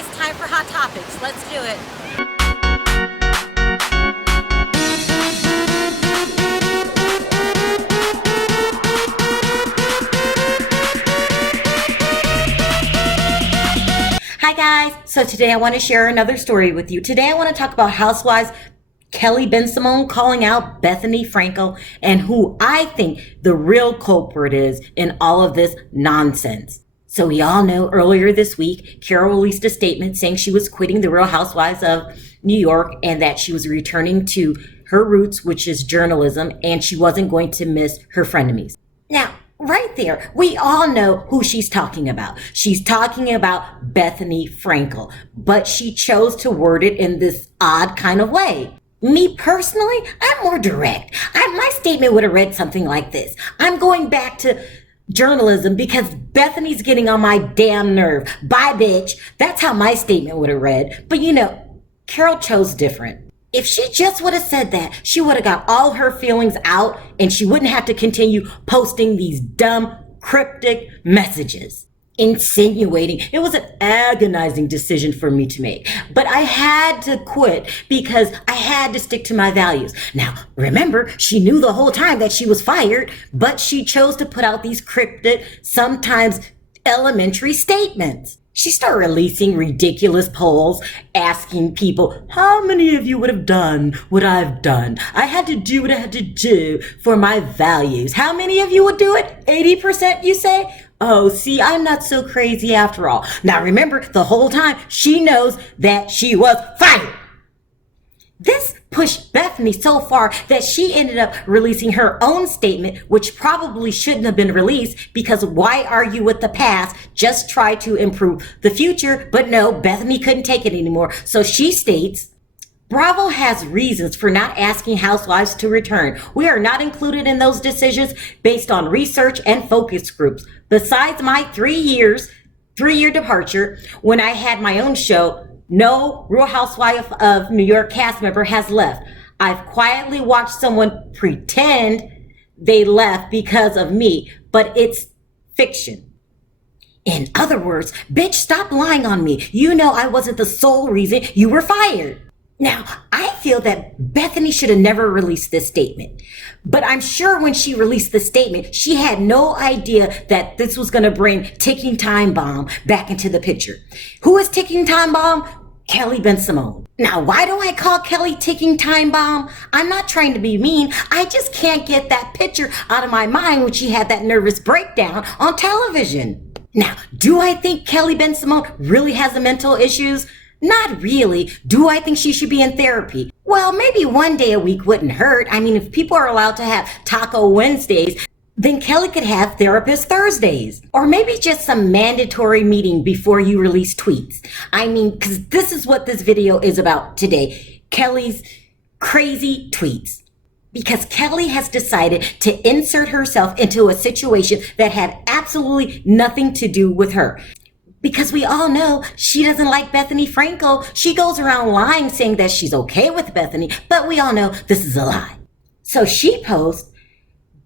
guys, time for Hot Topics. Let's do it. Hi guys, so today I want to share another story with you. Today I want to talk about Housewives Kelly Bensimon calling out Bethenny Frankel and who I think the real culprit is in all of this nonsense. So we all know earlier this week, Carol released a statement saying she was quitting the Real Housewives of New York and that she was returning to her roots, which is journalism, and she wasn't going to miss her frenemies. Now, right there, we all know who she's talking about. She's talking about Bethenny Frankel, but she chose to word it in this odd kind of way. Me personally, I'm more direct. My statement would have read something like this. I'm going back to journalism because Bethenny's getting on my damn nerve. Bye, bitch. That's how my statement would have read. But you know, Carol chose different. If she just would have said that, she would have got all her feelings out and she wouldn't have to continue posting these dumb, cryptic messages. Insinuating. It was an agonizing decision for me to make. But I had to quit because I had to stick to my values. Now, remember, she knew the whole time that she was fired, but she chose to put out these cryptic, sometimes elementary statements. She started releasing ridiculous polls, asking people, how many of you would have done what I've done? I had to do what I had to do for my values. How many of you would do it? 80%, you say? Oh, see, I'm not so crazy after all. Now remember, the whole time, she knows that she was fired. This pushed Bethenny so far that she ended up releasing her own statement, which probably shouldn't have been released because why argue with the past? Just try to improve the future. But no, Bethenny couldn't take it anymore. So she states, Bravo has reasons for not asking housewives to return. We are not included in those decisions based on research and focus groups. Besides my 3-year departure, when I had my own show, no Real Housewife of New York cast member has left. I've quietly watched someone pretend they left because of me, but it's fiction. In other words, bitch, stop lying on me. You know I wasn't the sole reason you were fired. Now, I feel that Bethenny should have never released this statement. But I'm sure when she released the statement, she had no idea that this was going to bring Ticking Time Bomb back into the picture. Who is Ticking Time Bomb? Kelly Bensimon. Now, why do I call Kelly Ticking Time Bomb? I'm not trying to be mean. I just can't get that picture out of my mind when she had that nervous breakdown on television. Now, do I think Kelly Bensimon really has the mental issues? Not really. Do I think she should be in therapy? Well, maybe one day a week wouldn't hurt. I mean, if people are allowed to have Taco Wednesdays, then Kelly could have Therapist Thursdays. Or maybe just some mandatory meeting before you release tweets. I mean, because this is what this video is about today. Kelly's crazy tweets. Because Kelly has decided to insert herself into a situation that had absolutely nothing to do with her. Because we all know she doesn't like Bethenny Frankel. She goes around lying saying that she's okay with Bethenny, but we all know this is a lie. So she posts,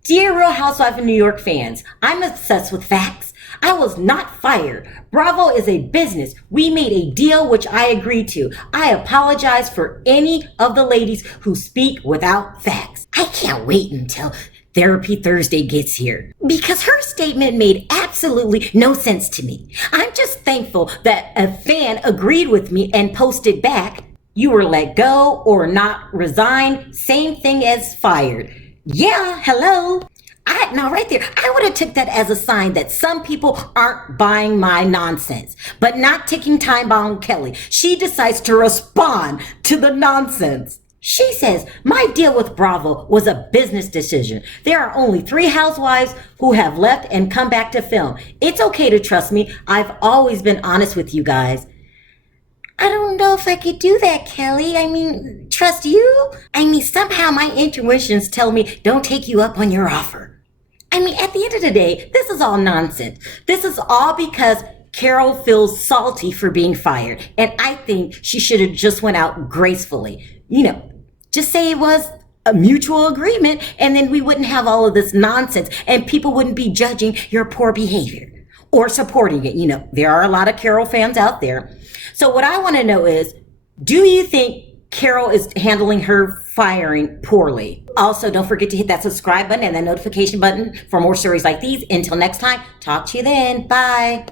Dear Real Housewives of New York fans, I'm obsessed with facts. I was not fired. Bravo is a business. We made a deal which I agreed to. I apologize for any of the ladies who speak without facts. I can't wait until Therapy Thursday gets here because her statement made absolutely no sense to me. I'm just thankful that a fan agreed with me and posted back, you were let go or not resigned, same thing as fired. Yeah, hello. Now right there, I would have took that as a sign that some people aren't buying my nonsense, but not Ticking Time Bomb Kelly. She decides to respond to the nonsense. She says, my deal with Bravo was a business decision. There are only 3 housewives who have left and come back to film. It's okay to trust me. I've always been honest with you guys. I don't know if I could do that, Kelly. I mean, trust you? I mean, somehow my intuitions tell me don't take you up on your offer. I mean, at the end of the day, this is all nonsense. This is all because Carol feels salty for being fired. And I think she should have just went out gracefully. You know, just say it was a mutual agreement and then we wouldn't have all of this nonsense and people wouldn't be judging your poor behavior. or supporting it. You know, there are a lot of Carol fans out there. So what I want to know is, do you think Carol is handling her firing poorly? Also, don't forget to hit that subscribe button and that notification button for more stories like these. Until next time, talk to you then. Bye.